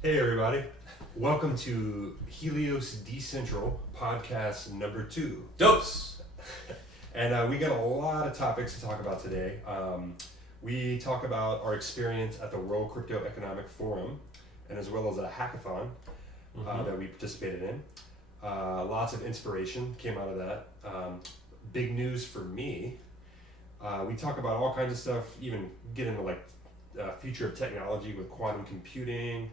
Hey everybody, welcome to Helios Decentral podcast number 2. Dose! And we got a lot of topics to talk about today. We talk about our experience at the World Crypto Economic Forum, and as well as at a hackathon that we participated in. Lots of inspiration came out of that. Big news for me. We talk about all kinds of stuff, even get into future of technology with quantum computing.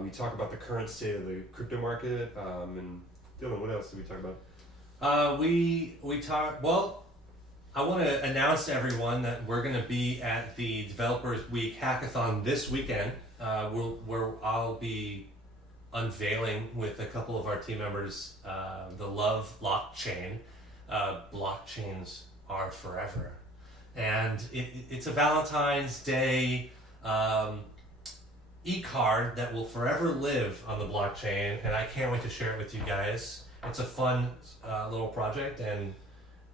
We talk about the current state of the crypto market, and Dylan, what else did we talk about? We talk. Well, I want to announce to everyone that we're going to be at the Developers Week Hackathon this weekend, where I'll be unveiling with a couple of our team members the Love blockchain. Blockchains are forever, and it's a Valentine's Day e-card that will forever live on the blockchain, and I can't wait to share it with you guys. It's a fun little project, and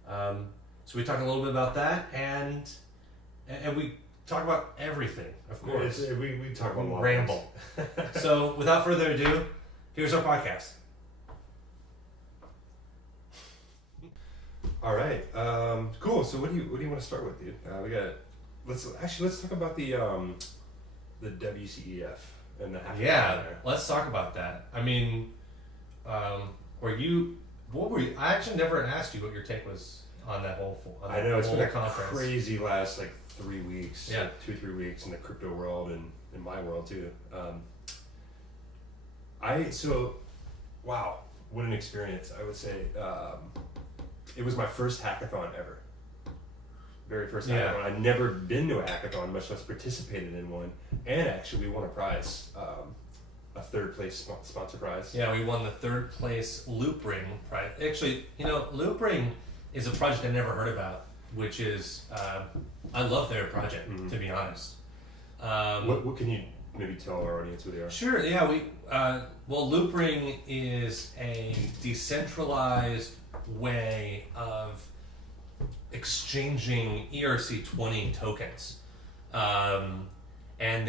so we talk a little bit about that, and we talk about everything, of course. We talk about a lot. Ramble. So without further ado, here's our podcast. All right, cool. So what do you want to start with, dude? Let's talk about the WCEF and the hackathon. Yeah, there. let's talk about that. I mean, what were you? I actually never asked you what your take was on that whole. I know it's been a conference. crazy last 3 weeks. Yeah, 2-3 weeks in the crypto world and in my world too. Wow, what an experience! I would say it was my first hackathon ever. Very first hackathon. I'd never been to a hackathon, much less participated in one. And actually, we won a prize, a third place sponsor prize. Yeah, we won the third place Loop Ring prize. Actually, Loop Ring is a project I never heard about, which is I love their project, to be honest. What can you maybe tell our audience who they are? Sure. Yeah, Loop Ring is a decentralized way of exchanging ERC20 tokens, and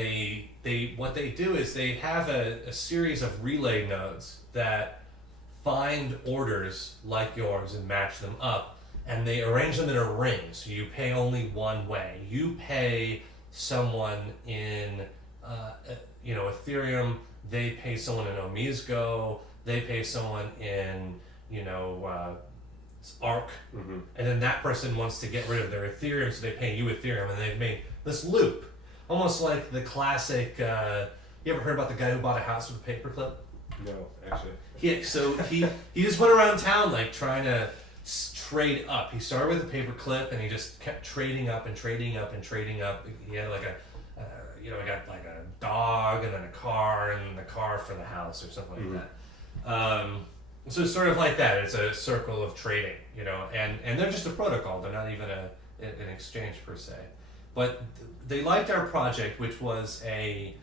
what they do is they have a series of relay nodes that find orders like yours and match them up, and they arrange them in a ring, so you pay only one way. You pay someone in Ethereum, they pay someone in Omizgo, they pay someone in ARC, and then that person wants to get rid of their Ethereum, so they pay you Ethereum, and they've made this loop, almost like the classic. You ever heard about the guy who bought a house with a paperclip? No, actually. He just went around town trying to trade up. He started with a paperclip, and he just kept trading up and trading up and trading up. He had he got like a dog and then a car and a car for the house or something like that. So it's sort of like that. It's a circle of trading, and they're just a protocol. They're not even an exchange per se. But they liked our project, which was a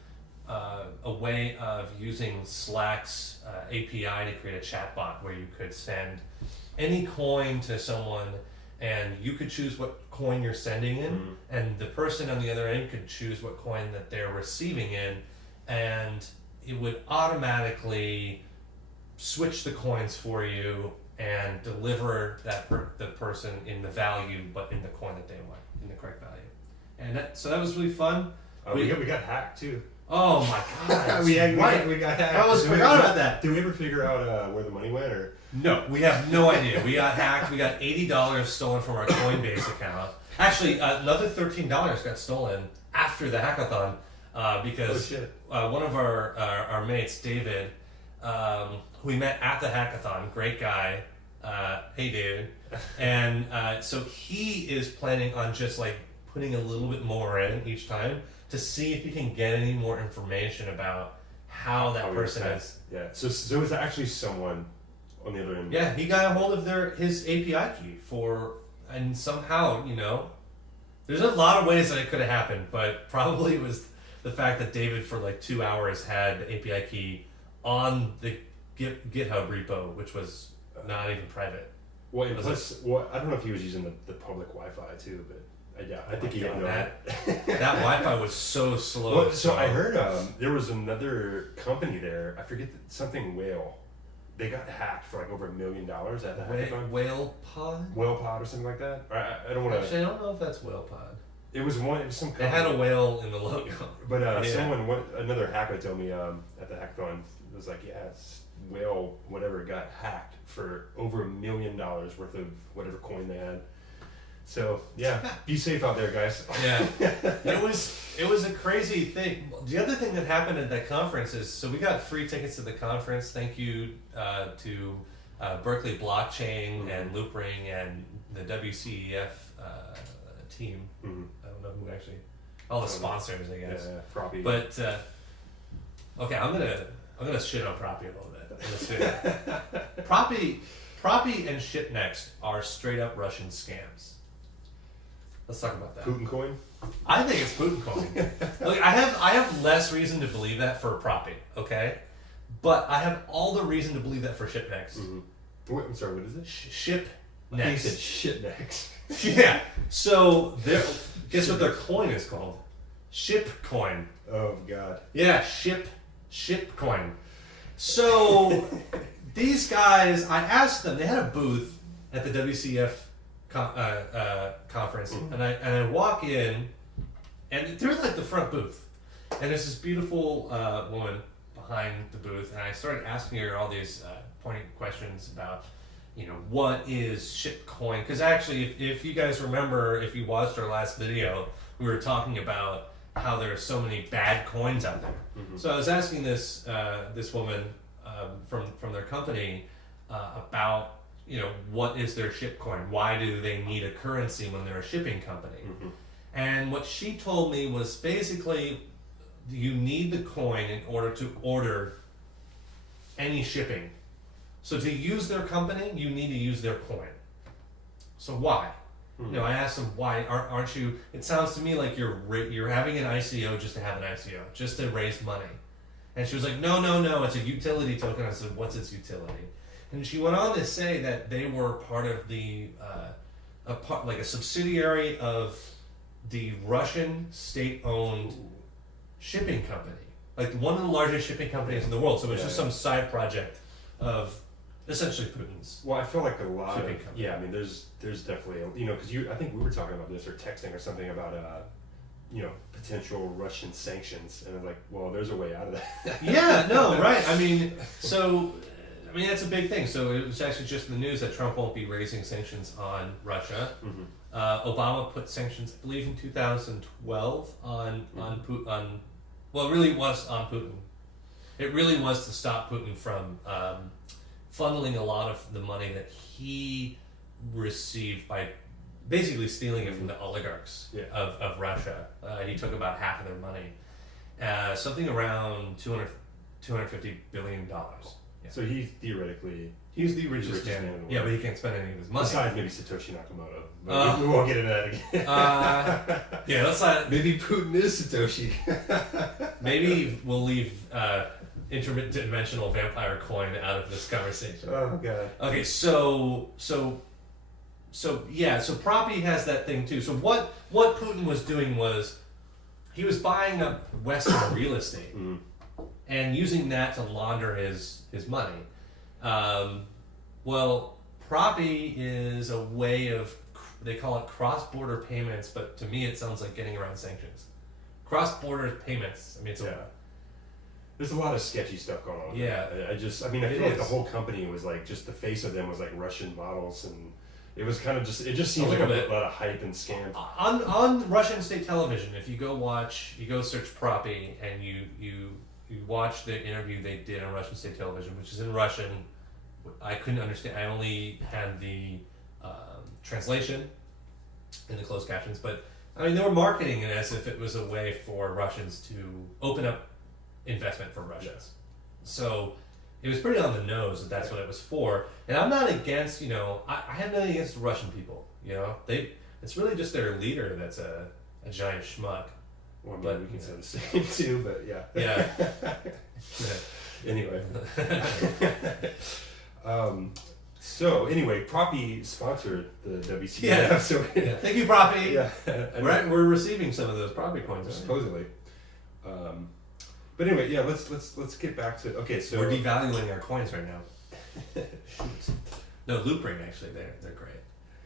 way of using Slack's API to create a chatbot where you could send any coin to someone, and you could choose what coin you're sending in, and the person on the other end could choose what coin that they're receiving in, and it would automatically switch the coins for you and deliver the person in the value, but in the coin that they want, in the correct value. And so that was really fun. We got hacked too. Oh my god! we got hacked. I almost forgot about that. Did we ever figure out where the money went, or? No, we have no idea. We got hacked. We got $80 stolen from our Coinbase account. Actually, another $13 got stolen after the hackathon because one of our mates, David, who we met at the hackathon, great guy. Hey, David. And so he is planning on just putting a little bit more in each time to see if he can get any more information about how that person is. Yeah. So it was actually someone on the other end. Yeah, he got a hold of his API key and somehow, there's a lot of ways that it could have happened, but probably it was the fact that David for 2 hours had the API key on the GitHub repo, which was not even private. Well, I don't know if he was using the public Wi-Fi too, but I think he had no that Wi-Fi was so slow. Well, so I heard there was another company there. I forget something whale. They got hacked for like over $1 million at the hackathon. Whale Pod? Whale Pod or something like that. I don't want to. Actually, I don't know if that's Whale Pod. It was some. Company. It had a whale in the logo. But another hacker told me at the hackathon, it was like, yeah, whale whatever got hacked for over $1 million worth of whatever coin they had. So yeah, be safe out there, guys. Yeah, it was a crazy thing. The other thing that happened at that conference is, so we got free tickets to the conference. Thank you to Berkeley Blockchain and Loopring and the WCEF team. Mm-hmm. I don't know who actually, all the sponsors, I guess. Yeah, Proppy. But okay, I'm gonna shit on Proppy a little bit. Proppy and Shitnext are straight up Russian scams. Let's talk about that. Putin coin? I think it's Putin coin. Look, I have less reason to believe that for Proppy, okay? But I have all the reason to believe that for Shipnext. Mm-hmm. Wait, I'm sorry, what is it? Shipnext. He said Shitnext. Yeah. So guess what their coin is called? Ship coin. Oh God. Yeah, ship coin. So these guys, I asked them. They had a booth at the WCF conference, and I walk in, and they're like the front booth, and there's this beautiful woman behind the booth, and I started asking her all these pointing questions about, what is shitcoin? Because actually, if you guys remember, if you watched our last video, we were talking about how there are so many bad coins out there. Mm-hmm. So I was asking this woman from their company about, what is their shipcoin? Why do they need a currency when they're a shipping company? Mm-hmm. And what she told me was basically, you need the coin in order to order any shipping. So to use their company, you need to use their coin. So why? Mm-hmm. I asked them, why aren't you? It sounds to me like you're having an ICO just to have an ICO, just to raise money. And she was like, no, it's a utility token. I said, what's its utility? And she went on to say that they were part of the a subsidiary of the Russian state-owned shipping company, like one of the largest shipping companies in the world. So it's just some side project of essentially Putin's. Well, I feel like a lot shipping of company. I mean, there's definitely because I think we were talking about this or texting or something about potential Russian sanctions, and I'm like, well, there's a way out of that. Yeah, no, right. I mean, that's a big thing. So it was actually just in the news that Trump won't be raising sanctions on Russia. Mm-hmm. Obama put sanctions, I believe, in 2012 on Putin. Well, it really was on Putin. It really was to stop Putin from funneling a lot of the money that he received by basically stealing it from the oligarchs of Russia. He took about half of their money, something around $250 billion. Yeah. So he's the richest man in the world. Yeah, but he can't spend any of his money. Besides maybe Satoshi Nakamoto. But we won't get into that again. Yeah, let's not. Maybe Putin is Satoshi. Maybe we'll leave interdimensional vampire coin out of this conversation. Oh God. Okay, so Proppy has that thing too. So what Putin was doing was he was buying up Western real estate and using that to launder his money. Well, Proppy is a way of, they call it cross-border payments, but to me it sounds like getting around sanctions. Cross-border payments. I mean, there's a lot of sketchy stuff going on. Yeah. I feel like the whole company was like, just the face of them was like Russian models, and it was kind of it just seems like a lot of hype and scam. On Russian state television, if you go search Proppy and you watch the interview they did on Russian state television, which is in Russian. I couldn't understand. I only had the translation in the closed captions, but I mean, they were marketing it as if it was a way for Russians to open up investment for Russians. So it was pretty on the nose that that's what it was for. And I'm not against, I have nothing against the Russian people. It's really just their leader that's a giant schmuck. Well, but we can say the same too, but yeah. Yeah. Anyway. So anyway, Proppy sponsored the WCEF. Yeah. So Yeah. Thank you, Proppy. yeah, and We're receiving some of those Proppy coins. Aren't we? supposedly. But anyway, yeah. Let's get back to so We're devaluing our coins right now. Shoot. No, Loop Ring actually. They're great.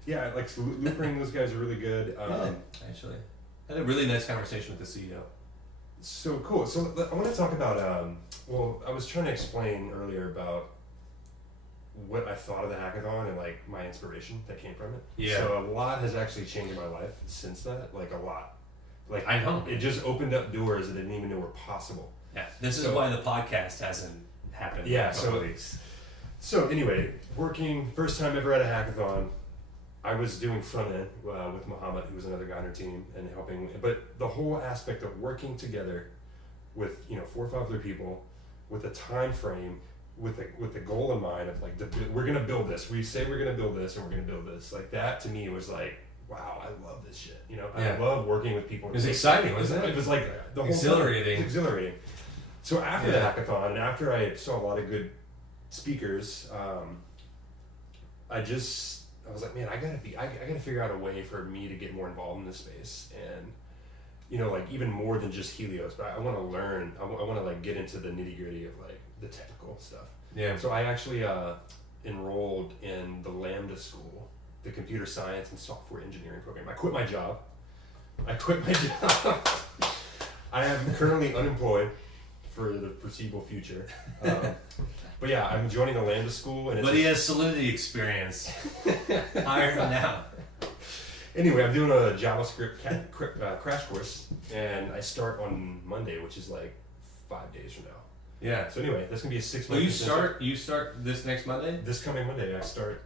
yeah, like so Loop Ring, those guys are really good. Actually, I had a really nice conversation with the CEO. So cool. So I want to talk about. Well, I was trying to explain earlier about what I thought of the hackathon and like my inspiration that came from it. Yeah. So a lot has actually changed in my life since that. Like a lot. Like I know. it just opened up doors that I didn't even know were possible. Yeah. This is So- why the podcast hasn't happened. Yeah, In a couple so- weeks. So anyway, working first time ever at a hackathon. I was doing front end with Muhammad, who was another guy on our team, and helping. But the whole aspect of working together with 4 or 5 other people, with a time frame, with the goal in mind of like we're gonna build this. We say we're gonna build this, and we're gonna build this. Like that to me was like, wow, I love this shit. Yeah. I love working with people. It was exciting, wasn't it? It was like the whole Exhilarating. Thing. It was exhilarating. So after Yeah. the hackathon, and after I saw a lot of good speakers, I was like, man, I gotta figure out a way for me to get more involved in this space, and like even more than just Helios, but I want to learn. I want to like get into the nitty gritty of like the technical stuff. Yeah. So I actually enrolled in the Lambda School, the computer science and software engineering program. I quit my job. I am currently unemployed for the foreseeable future. But yeah, I'm joining the Lambda School, and But he has Solidity experience. Hire him now. Anyway, I'm doing a JavaScript crash course, and I start on Monday, which is like 5 days from now. Yeah. So anyway, that's gonna be a 6 Well, month. you start this next Monday? This coming Monday. I start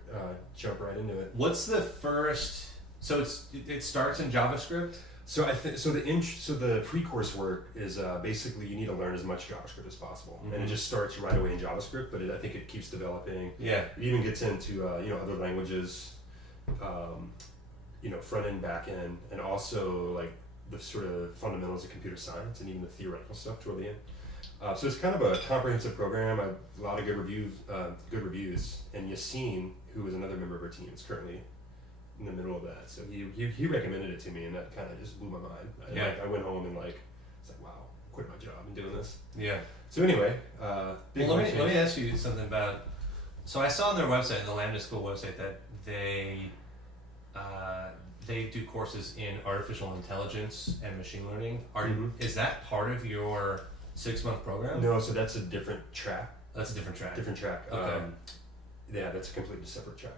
jump right into it. What's the first? So it starts in JavaScript. So I think the pre-course work is basically you need to learn as much JavaScript as possible, and it just starts right away in JavaScript. But I think it keeps developing. Yeah. It even gets into other languages, front end, back end, and also like the sort of fundamentals of computer science and even the theoretical stuff toward the end. So it's kind of a comprehensive program. A lot of good reviews, and Yassine, who is another member of our team, is currently in the middle of that. So he recommended it to me, and that kind of just blew my mind. I went home and it's like, wow, quit my job and doing this. Yeah. So anyway, Well, let me ask you something about. So I saw on their website, the Lambda School website, that they do courses in artificial intelligence and machine learning. Is that part of your 6-month program? No, so that's a different track. That's a different track. Different track. Okay. Yeah, that's a completely separate track.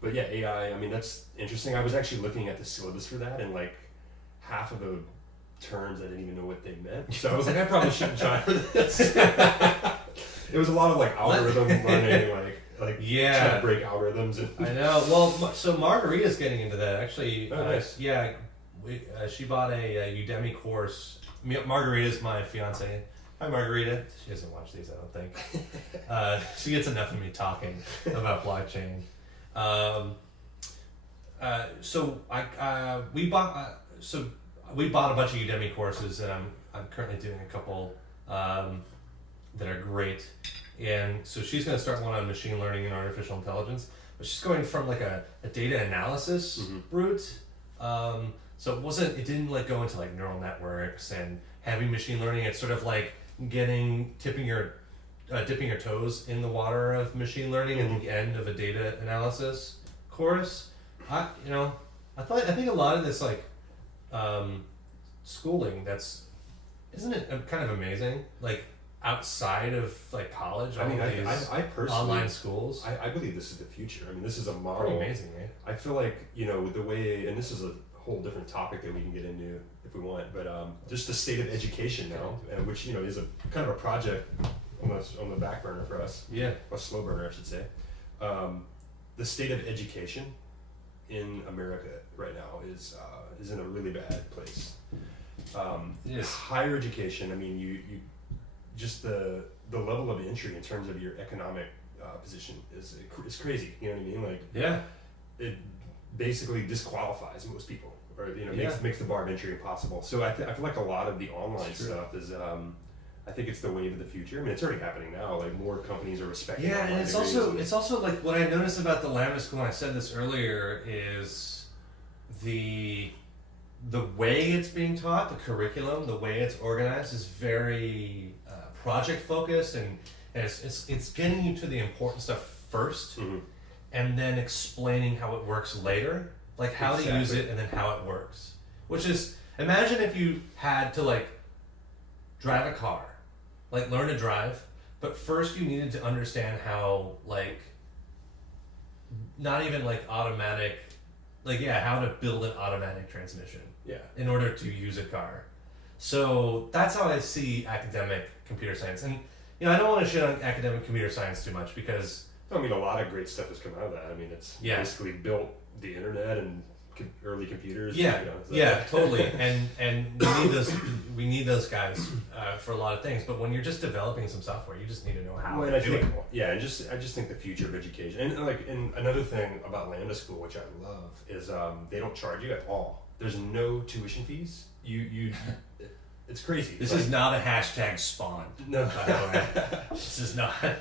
But yeah, AI, I mean, that's interesting. I was actually looking at the syllabus for that, and like half of the terms I didn't even know what they meant. So I was like, I probably shouldn't try for this. It was a lot of like algorithm learning, like trying to break algorithms. And I know. Well, so Margarita's getting into that. Actually, Oh, nice. Yeah, she bought a Udemy course. Margarita's my fiance. Hi, Margarita. She doesn't watch these, I don't think. She gets enough of me talking about blockchain. We bought a bunch of Udemy courses, and I'm currently doing a couple that are great. And so she's going to start one on machine learning and artificial intelligence, but she's going from like a data analysis route. So it didn't like go into like neural networks and heavy machine learning. It's sort of like dipping your toes in the water of machine learning at the end of a data analysis course. I think a lot of this like schooling isn't it kind of amazing, like outside of like college. I mean, I personally online schools. I believe this is the future. I mean, this is a model. Pretty amazing, right? I feel like with the way, and this is a whole different topic that we can get into if we want, but just the state of education now, which is a kind of a project on the back burner for us. Yeah. A slow burner, I should say. The state of education in America right now is in a really bad place. Yes. Higher education. I mean, you just the level of entry in terms of your economic position is crazy. You know what I mean? Like, Yeah. it basically disqualifies most people, or Yeah. makes the bar of entry impossible. So I feel like a lot of the online It's true. stuff is I I think it's the wave of the future. I mean, it's already happening now. Like more companies are respecting. Yeah, online and it's degrees also like what I noticed about the Lambda School, and I said this earlier, is the way it's being taught, the curriculum, the way it's organized is very project focused, and it's getting you to the important stuff first, and then explaining how it works later, like how to use it and then how it works. Which is, imagine if you had to like drive a car, like learn to drive, but first you needed to understand how like not even like automatic, like how to build an automatic transmission. Yeah. In order to use a car. So that's how I see academic computer science. And I don't want to shit on academic computer science too much because I mean, a lot of great stuff has come out of that. I mean, it's basically built the internet and early computers. Totally. And we need those guys for a lot of things. But when you're just developing some software, you just need to know how to do it. Yeah, and I just think the future of education, and another thing about Lambda School, which I love, is they don't charge you at all. There's no tuition fees. It's crazy. This is not a hashtag spawn. No, by the way. This is not a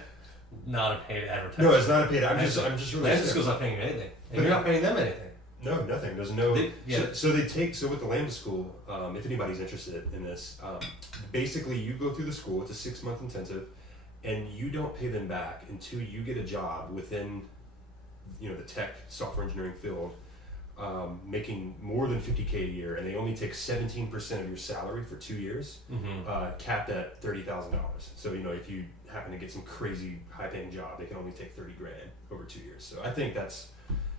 paid advertisement. No, it's not a paid. I'm just really. Lambda School's not paying you anything, and you're not paying them anything. No, nothing. There's no. So with the Lambda School, if anybody's interested in this, basically you go through the school. It's a 6-month intensive, and you don't pay them back until you get a job within, the tech software engineering field. Making more than $50K a year, and they only take 17% of your salary for 2 years, capped at $30,000. So if you happen to get some crazy high-paying job, they can only take $30,000 over 2 years. So I think that's,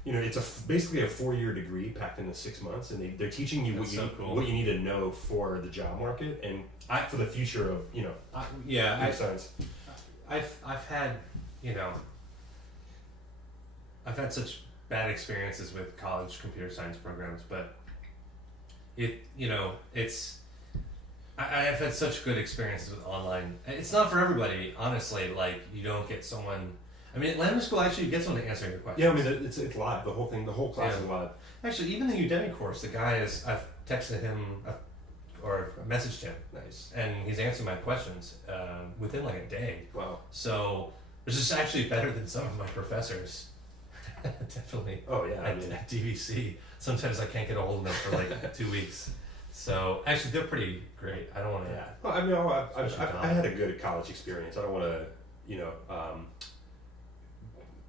it's basically a 4-year degree packed into 6 months, and they're teaching you what you need to know for the job market and for the future of computer science. I've had such bad experiences with college computer science programs, but I've had such good experiences with online. It's not for everybody, honestly. Like you don't get someone. I mean, at Lambda School actually you get someone to answer your questions. Yeah, I mean it's live. The whole class is live. Actually, even the Udemy course, the guy is. I've texted him or messaged him. Nice. And he's answering my questions within like a day. Wow. So which is actually better than some of my professors. Definitely. Oh yeah. At DVC, sometimes I can't get a hold of them for like 2 weeks. So actually, they're pretty great. I don't want to. Yeah. Well, I mean, I had a good college experience. I don't want to,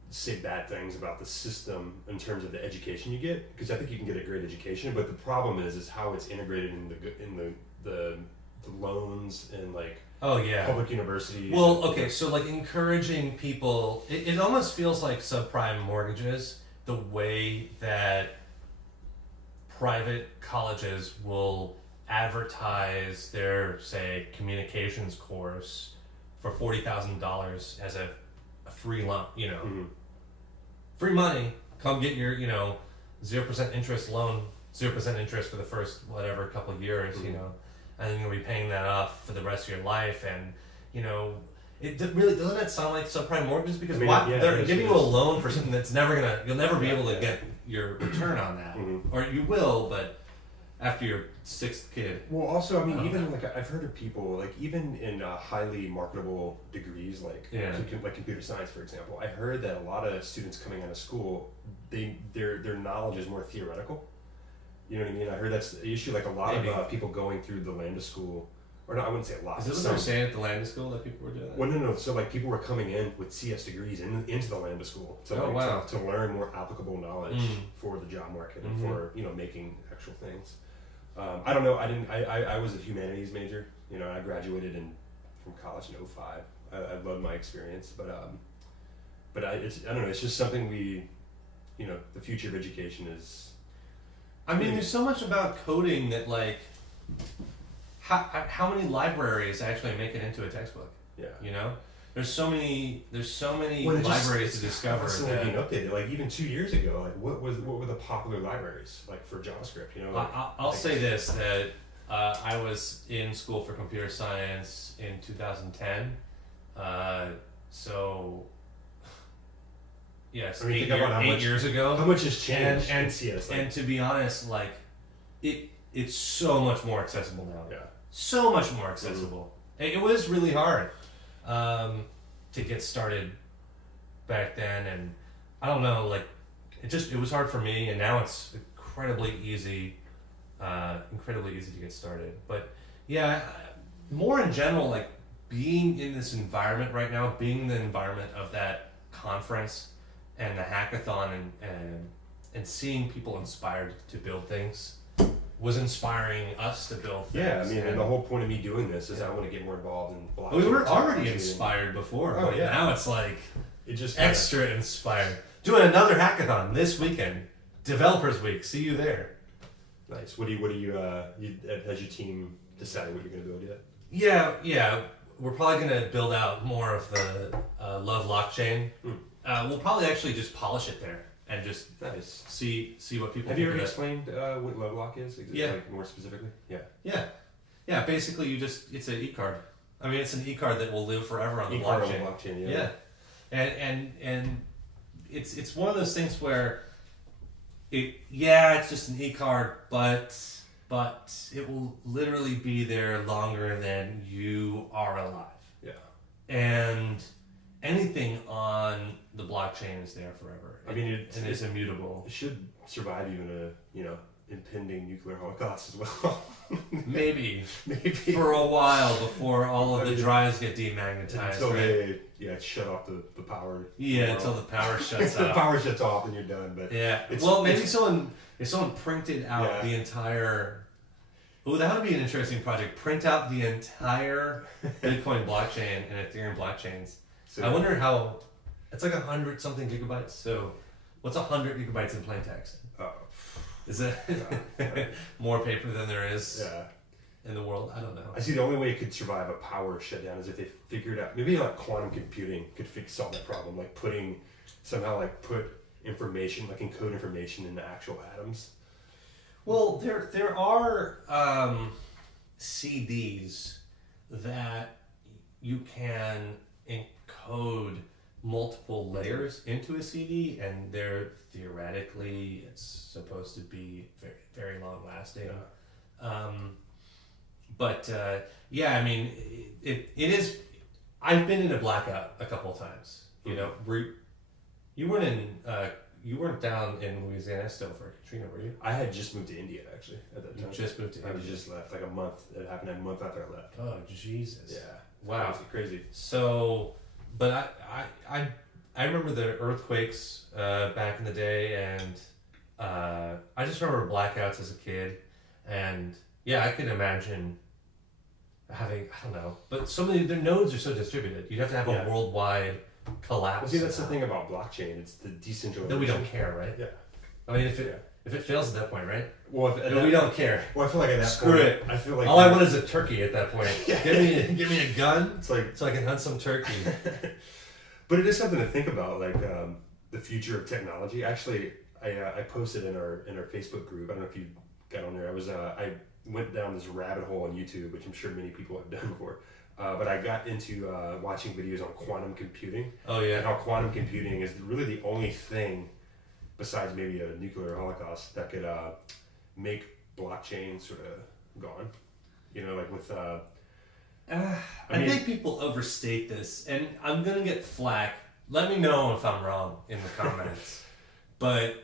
say bad things about the system in terms of the education you get, because I think you can get a great education. But the problem is how it's integrated in the loans and like. Oh yeah. Public universities. Well, okay, so like encouraging people, it almost feels like subprime mortgages, the way that private colleges will advertise their, say, communications course for $40,000 as a free loan, free money, come get your, 0% interest loan, 0% interest for the first, whatever, couple of years, and then you'll be paying that off for the rest of your life, and it really doesn't that sound like subprime mortgages? Because they're giving you a loan for something that's you'll never be able to get your return on that, or you will, but after your 6th kid. Well, also, I mean, even like I've heard of people like even in highly marketable degrees like computer science, for example. I heard that a lot of students coming out of school, their knowledge is more theoretical. You know what I mean? I heard that's the issue. Like a lot of people going through the Lambda School, or no, I wouldn't say a lot. Is this what they're saying at the Lambda School that people were doing that? Well, no. So like people were coming in with CS degrees into the Lambda School to learn more applicable knowledge for the job market and for making actual things. I don't know. I was a humanities major. I graduated from college in 2005. I loved my experience, but I don't know. It's just something the future of education is. I mean, there's so much about coding that, like, how many libraries actually make it into a textbook? Yeah. There's so many libraries to discover. That being updated. Like even 2 years ago, like what were the popular libraries like for JavaScript? I'll say this that I was in school for computer science in 2010. So. Yes, I mean, 8 years ago. How much has changed in CS? And to be honest, like it's so much more accessible now. Yeah. So much more accessible. It was really hard to get started back then, and I don't know, like it was hard for me, and now it's incredibly easy to get started. But yeah, more in general, like being in this environment right now, being in the environment of that conference and the hackathon, and seeing people inspired to build things was inspiring us to build things. Yeah, I mean, and the whole point of me doing this is I want to get more involved in blockchain. We were already technology inspired before, Oh, but yeah. now it's like It just extra inspired. Doing another hackathon this weekend, Developers Week. See you there. Nice. What do you has your team decided what you're going to build yet? Yeah. We're probably going to build out more of the Love blockchain. We'll probably actually just polish it there and just Nice. see what people Have think you already of it. explained what Lovelock is? Yeah. Like more specifically? Yeah. Yeah. Basically, it's an e-card. I mean, it's an e-card that will live forever on the E-card blockchain. on the blockchain, yeah. And it's one of those things where it's just an e-card, but it will literally be there longer than you are alive. Yeah. And anything on the blockchain is there forever. I mean, it's immutable. It should survive even a impending nuclear holocaust as well. Maybe Maybe. for a while before all of the drives get demagnetized. Until right? they shut off the power. Yeah, until the power shuts the off. power shuts off and you're done. But Yeah. It's- Well, maybe it's- if someone printed out Yeah. the entire. Oh, that would be an interesting project. Print out the entire Bitcoin blockchain and Ethereum blockchains. so, I wonder how. It's like 100 something gigabytes. So, what's 100 gigabytes in plain text? Oh, Is it yeah. more paper than there is Yeah. in the world? I don't know. I see the only way it could survive a power shutdown is if they figured out maybe like quantum computing could solve that problem, like put information, like encode information into actual atoms. Well, there are CDs that you can encode multiple layers into a CD, and they're theoretically it's supposed to be very very long lasting. Yeah. I mean, it is. I've been in a blackout a couple of times. You know, you weren't down in Louisiana still for Katrina, were you? I had just moved to India actually at that You time. just moved to I was India. just left like a month. It happened a month after I left. Oh Jesus! Yeah. Wow. Crazy. So, but I remember the earthquakes back in the day, and I just remember blackouts as a kid, and yeah, I could imagine having, I don't know, but so many, the nodes are so distributed. You'd have to have a worldwide collapse. Well, see, that's the thing about blockchain. It's the decentralization. Then we don't care, right? Yeah. I mean, if it fails at that point, right? Well, Then we don't care. Well, I feel like at that Screw point, it. I feel like All I want is a turkey at that point. Yeah. Give me a gun It's like, so I can hunt some turkey. but it is something to think about, like the future of technology. Actually, I posted in our Facebook group. I don't know if you got on there. I went down this rabbit hole on YouTube, which I'm sure many people have done before. But I got into watching videos on quantum computing. Oh yeah. And how quantum computing is really the only thing, besides maybe a nuclear holocaust, that could make blockchain sort of gone. You know, like with. I think people overstate this, and I'm gonna get flack. Let me know if I'm wrong in the comments. But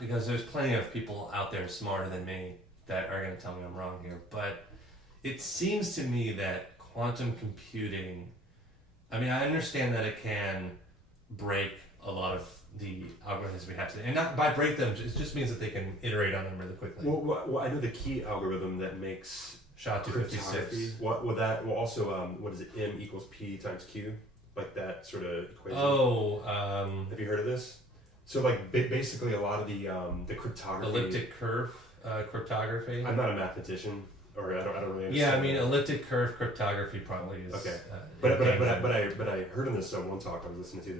because there's plenty of people out there smarter than me that are gonna tell me I'm wrong here. But it seems to me that quantum computing, I mean, I understand that it can break a lot of the algorithms we have today, and not by break them, it just means that they can iterate on them really quickly. Well, I know the key algorithm that makes SHA-256. What is it? M equals P times Q, like that sort of equation. Have you heard of this? So like basically a lot of the cryptography. Elliptic curve cryptography. I'm not a mathematician, or I don't really understand. Yeah, I mean elliptic curve cryptography probably is. Okay. But I heard in this one talk I was listening to,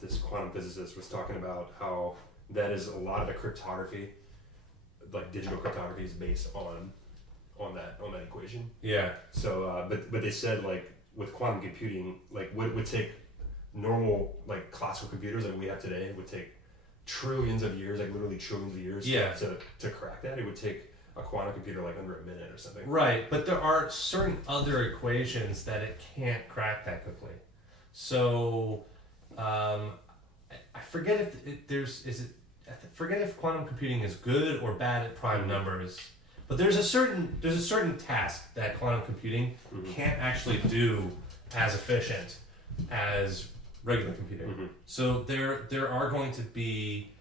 this quantum physicist was talking about how that is a lot of the cryptography, like digital cryptography, is based on that equation. Yeah. So but they said, like, with quantum computing, like what would take normal, like, classical computers like we have today, would take trillions of years, like literally trillions of years Yeah. to crack that. It would take a quantum computer like under a minute or something. Right, but there are certain other equations that it can't crack that quickly. So, I forget if forget if quantum computing is good or bad at prime numbers. But there's a certain task that quantum computing can't actually do as efficient as regular computing. So there are going to be,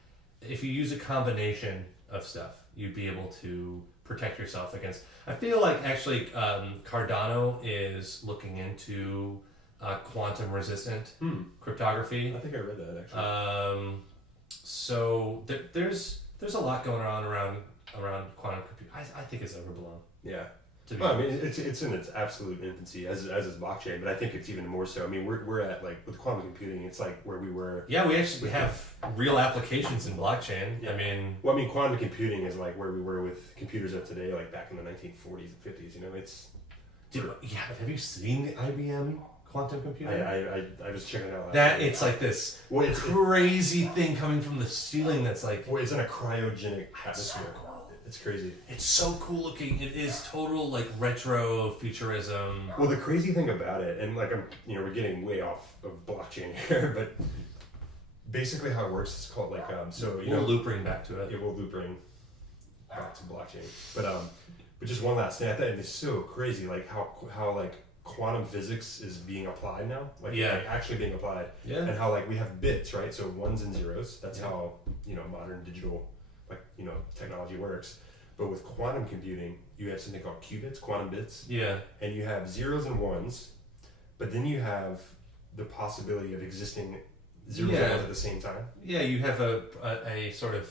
if you use a combination of stuff, you'd be able to protect yourself against. I feel like actually Cardano is looking into quantum resistant cryptography. I think I read that actually. So there's a lot going on around quantum computing. I think it's overblown. Yeah. I mean, it's in its absolute infancy, as is blockchain, but I think it's even more so. I mean, we're at, like, with quantum computing, it's like where we were. Yeah, we actually have real applications in blockchain. Yeah. I mean, quantum computing is like where we were with computers of today, like back in the 1940s and 50s. You know, it's. Yeah, but have you seen the IBM quantum computer? I was checking it out. It's like this crazy thing coming from the ceiling that's like. Well, it's in a cryogenic atmosphere. It's crazy. It's so cool looking. It is total like retro futurism. Well, the crazy thing about it, and like we're getting way off of blockchain here, but basically how it works is called like We'll loop ring back to it. It will loop ring back to blockchain, but just one last thing. I thought it was so crazy, like how like quantum physics is being applied now, like actually being applied, and how like we have bits, right? So ones and zeros. That's how modern digital technology works. But with quantum computing, you have something called qubits, quantum bits. Yeah. And you have zeros and ones, but then you have the possibility of existing zeros and ones at the same time. Yeah, you have a sort of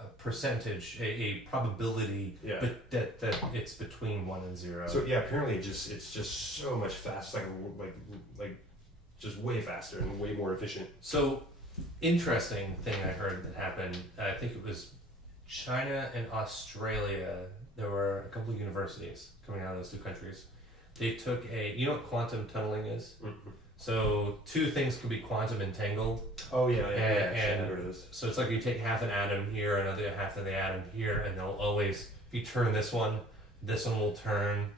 a percentage, a probability, but that it's between 1 and 0. So apparently it's just so much faster, like just way faster and way more efficient. So interesting thing I heard that happened. I think it was China and Australia. There were a couple of universities coming out of those two countries. They took you know what quantum tunneling is? Mm-hmm. So two things can be quantum entangled. Oh yeah. And I heard of this. So it's like you take half an atom here, another half of the atom here, and they'll always, if you turn this one will turn.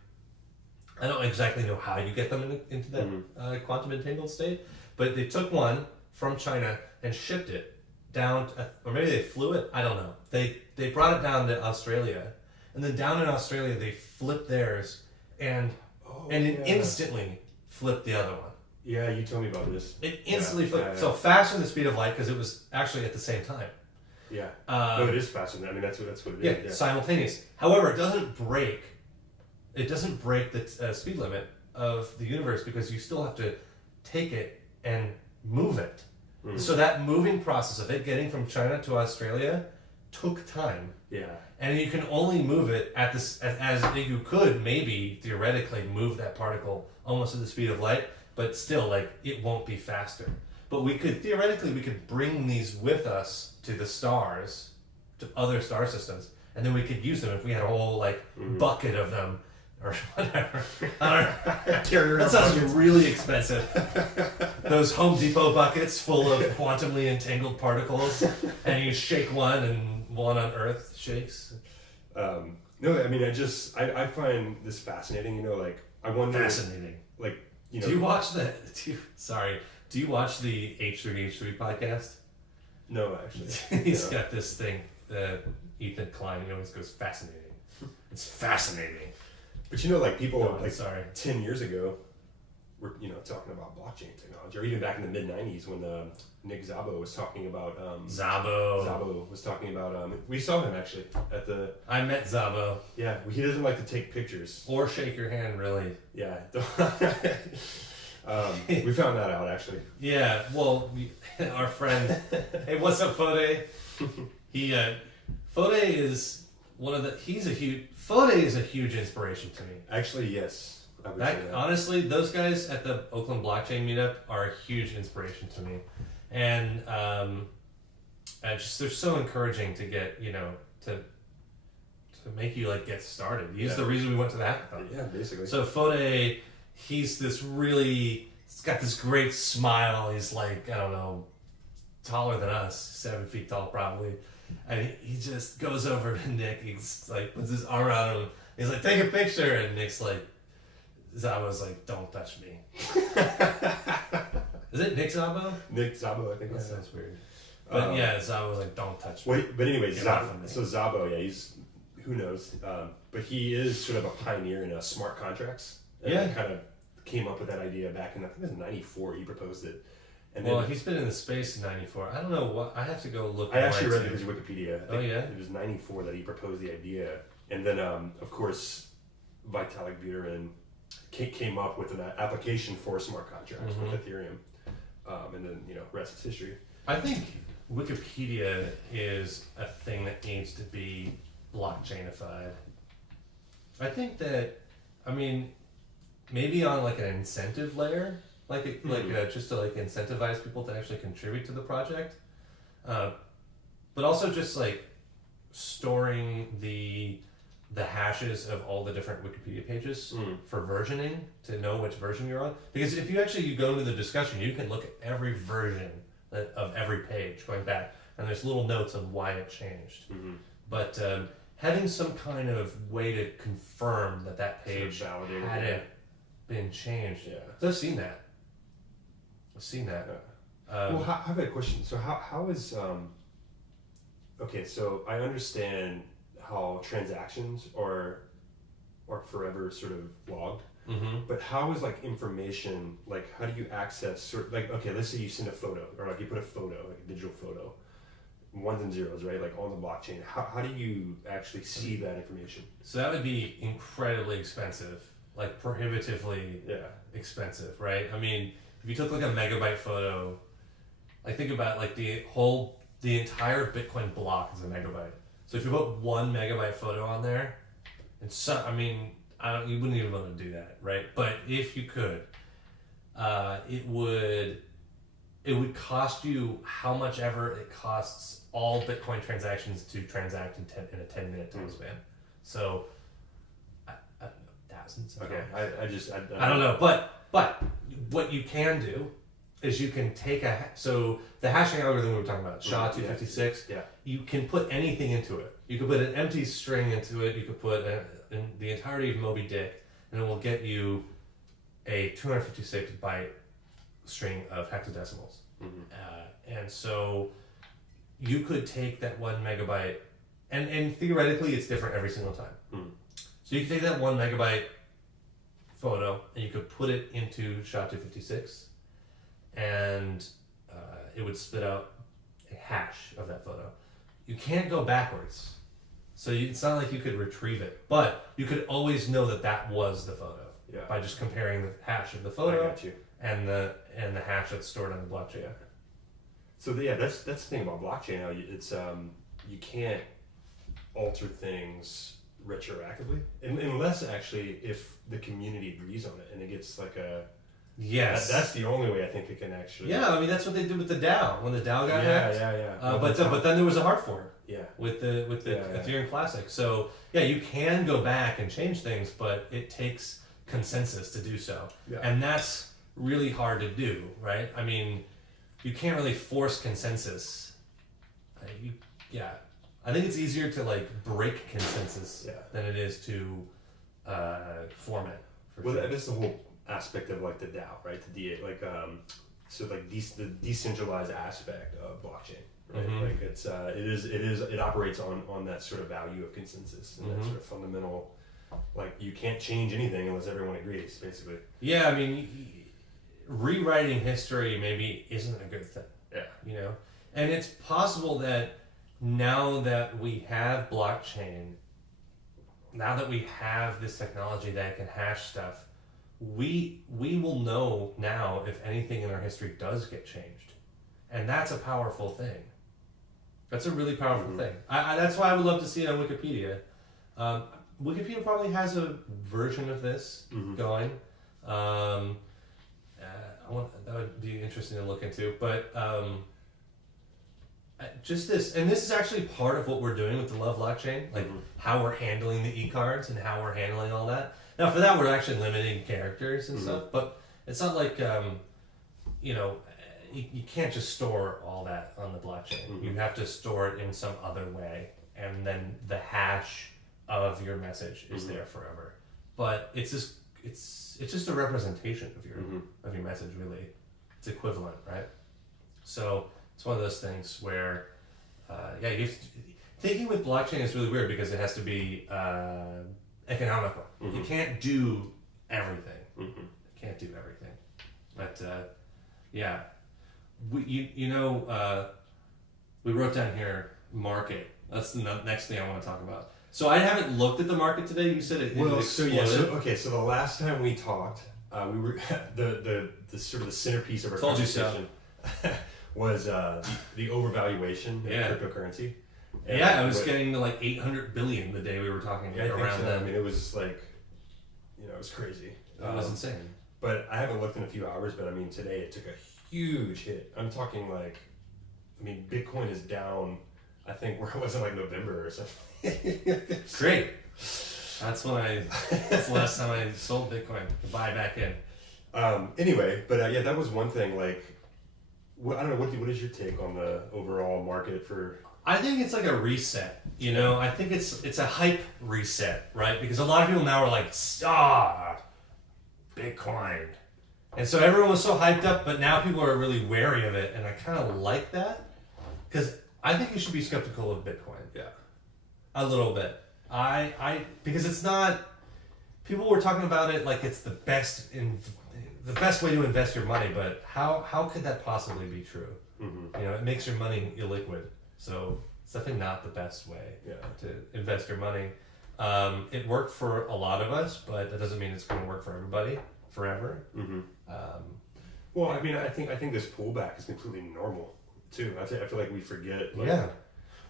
I don't exactly know how you get them into that quantum entangled state, but they took one from China and shipped it down, or maybe they flew it. I don't know. They brought it down to Australia, and then down in Australia they flipped theirs, and it instantly flipped the other one. Yeah, you told me about this. It instantly flipped. So faster than the speed of light because it was actually at the same time. Yeah. No, it is faster than. I mean, that's what it is. Yeah, simultaneous. However, it doesn't break. It doesn't break the speed limit of the universe because you still have to take it and move it. Mm-hmm. So that moving process of it getting from China to Australia took time. Yeah. And you can only move it at this as you could maybe theoretically move that particle almost at the speed of light, but still like it won't be faster. But we could bring these with us to the stars, to other star systems, and then we could use them if we had a whole bucket of them or whatever. That sounds really expensive. Those Home Depot buckets full of quantumly entangled particles, and you shake one and one on Earth shakes. No, I mean, I find this fascinating. I wonder. Fascinating. Do you watch the H3H3 podcast? No, actually. He's got this thing, Ethan Klein. He always goes fascinating. It's fascinating. But people 10 years ago were talking about blockchain technology, or even back in the mid '90s when Nick Szabo was talking about Szabo was talking about we saw him actually at the. I met Szabo. Yeah, he doesn't like to take pictures or shake your hand, really. Yeah. We found that out actually. Yeah, well, our friend. Hey, what's up, Fode? Fode is Fode is a huge inspiration to me. Actually, yes. I would say that. Honestly, those guys at the Oakland Blockchain Meetup are a huge inspiration to me, and they're so encouraging to get to make you get started. He's the reason we went to the hackathon. Yeah, basically. So Fode, he's got this great smile. He's I don't know, taller than us, 7 feet tall probably. And he just goes over to Nick. He's like, puts his arm around him. He's like, take a picture. And Nick's like, Zabo's like, don't touch me. Is it Nick Zabo? Nick Zabo, I think. That sounds weird. But yeah, Zabo was like, don't touch me. Wait, but anyway, Get off of me. so Zabo, yeah, he's, who knows, but he is sort of a pioneer in smart contracts. And Yeah. he kind of came up with that idea back in, I think it was 94, he proposed it. And Well, then, he's been in the space in '94. I don't know what. I have to go look. I actually more read into- his Wikipedia. I Oh, think yeah? It was 94 that he proposed the idea. And then, of course, Vitalik Buterin came up with an application for smart contracts with Ethereum. And then, rest is history. I think Wikipedia is a thing that needs to be blockchainified. I think that, I mean, maybe on like an incentive layer, just to like incentivize people to actually contribute to the project, but also just like storing the hashes of all the different Wikipedia pages for versioning to know which version you're on. Because if you go into the discussion, you can look at every version of every page going back, and there's little notes on why it changed. But having some kind of way to confirm that page Sort of validated, hadn't been changed. Yeah. So I've seen that. Well, I have a question. So how is okay? So I understand how transactions are forever sort of logged, but how is like information, like how do you access okay, let's say you send a photo or like you put a photo, like a digital photo, ones and zeros, right? Like on the blockchain. How do you actually see that information? So that would be incredibly expensive, like prohibitively expensive, right? I mean, if you took like a megabyte photo, like think about like the entire Bitcoin block is a megabyte. So if you put 1 megabyte photo on there, and you wouldn't even be able to do that, right? But if you could, it would cost you how much ever it costs all Bitcoin transactions to transact in a 10-minute time span. So, I don't know, thousands. Okay, I don't know, but what you can do is you can take so the hashing algorithm we were talking about, SHA-256. Yeah. You can put anything into it. You could put an empty string into it. You could put in the entirety of Moby Dick, and it will get you a 256 byte string of hexadecimals. And so you could take that 1 megabyte, and theoretically it's different every single time. So you could take that 1 megabyte photo and you could put it into SHA-256, and it would spit out a hash of that photo. You can't go backwards, so it's not like you could retrieve it, but you could always know that was the photo by just comparing the hash of the photo I got you. and the hash that's stored on the blockchain. So that's the thing about blockchain. How it's you can't alter things retroactively unless actually if the community agrees on it and it gets like a that's the only way I think it can actually. Yeah, I mean that's what they did with the DAO when the DAO got hacked. Yeah. But then there was a hard fork. Yeah. With the Ethereum Classic. So yeah, you can go back and change things, but it takes consensus to do so, and that's really hard to do, right? I mean, you can't really force consensus. I think it's easier to like break consensus than it is to form it. Well, that's the whole aspect of like the DAO, right? The decentralized aspect of blockchain, right? Like it operates on that sort of value of consensus and that sort of fundamental, like you can't change anything unless everyone agrees, basically. Yeah, I mean, rewriting history maybe isn't a good thing. Yeah. And it's possible that now that we have blockchain, now that we have this technology that can hash stuff, we will know now if anything in our history does get changed, and that's a powerful thing. That's a really powerful thing. That's why I would love to see it on Wikipedia. Wikipedia probably has a version of this going. That would be interesting to look into, but just this, and this is actually part of what we're doing with the Love blockchain, like how we're handling the e-cards and how we're handling all that. Now, for that, we're actually limiting characters and stuff, but it's not like, you can't just store all that on the blockchain. Mm-hmm. You have to store it in some other way, and then the hash of your message is Mm-hmm. there forever. But it's just a representation of your Mm-hmm. message, really. It's equivalent, right? So it's one of those things where, thinking with blockchain is really weird because it has to be economical. Mm-hmm. You can't do everything. Mm-hmm. You can't do everything. But we wrote down here market. That's the next thing I want to talk about. So I haven't looked at the market today. You said it exploded. So the last time we talked, we were the sort of the centerpiece of our Told you so. conversation was the overvaluation of cryptocurrency. And I was getting to like 800 billion the day we were talking I think around so. then. I mean, it was like, it was crazy. It was insane. But I haven't looked in a few hours. But I mean, today it took a huge hit. I'm talking like, Bitcoin is down. I think where it was in like November or something. Great. That's the last time I sold Bitcoin to buy back in. Anyway, but that was one thing. Like, I don't know. What is your take on the overall market for? I think it's like a reset. I think it's a hype reset, right? Because a lot of people now are like, Bitcoin. And so everyone was so hyped up, but now people are really wary of it, and I kind of like that because I think you should be skeptical of Bitcoin. Yeah. A little bit. Because it's not. People were talking about it like it's the best way to invest your money, but how could that possibly be true? Mm-hmm. It makes your money illiquid, so it's definitely not the best way to invest your money. It worked for a lot of us, but that doesn't mean it's going to work for everybody forever. Mm-hmm. Well, I think this pullback is completely normal too. I feel like we forget.